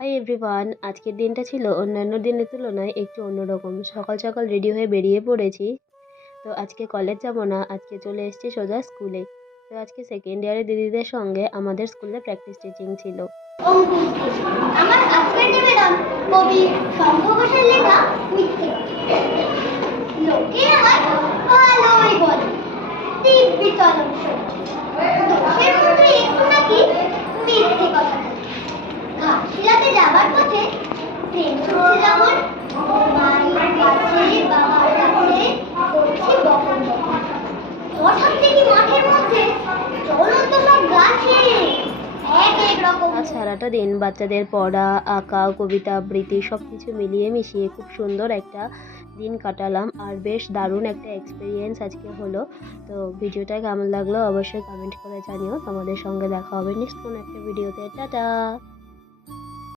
Hi everyone, আজকের দিনটা ছিল অন্যান্য দিনের তুলনায় একটু অন্যরকম। সকাল সকাল রেডি হয়ে বেরিয়ে পড়েছি। তো আজকে কলেজ যাব না, আজকে চলে এসেছি সোজা স্কুলে। তো আজকে সেকেন্ড ইয়ারের দিদিদের সঙ্গে আমাদের স্কুলে প্র্যাকটিস টিচিং ছিল। আমার আজকের নিবেদন কবি শঙ্খ ঘোষের লেখা মিথ্যে। লোকে আমায় ভালোই বলে, দিব্যি চলন দোষের মধ্যে একটু নাকি মিথ্যে কথা। ঘাটশিলাতে যাবার পথে ট্রেন ছুটছে যেমন, বাড়ির কাছে বাবার কাছে করছি বকন বকন। হঠাৎ দেখি মাঠের মধ্যে চলন্ত সব গাছে এক এক রকম। আজ সারাটা দিন বাচ্চাদের পড়া, আঁকা, কবিতা আবৃত্তি সব কিছু মিলিয়ে মিশিয়ে খুব সুন্দর একটা দিন কাটালাম। আর বেশ দারুণ একটা এক্সপিরিয়েন্স আজকে হলো। তো ভিডিওটা কেমন লাগলো অবশ্যই কমেন্ট করে জানিও। তোমাদের সঙ্গে দেখা হবে নেক্সট কোনো একটা ভিডিওতে। টাটা।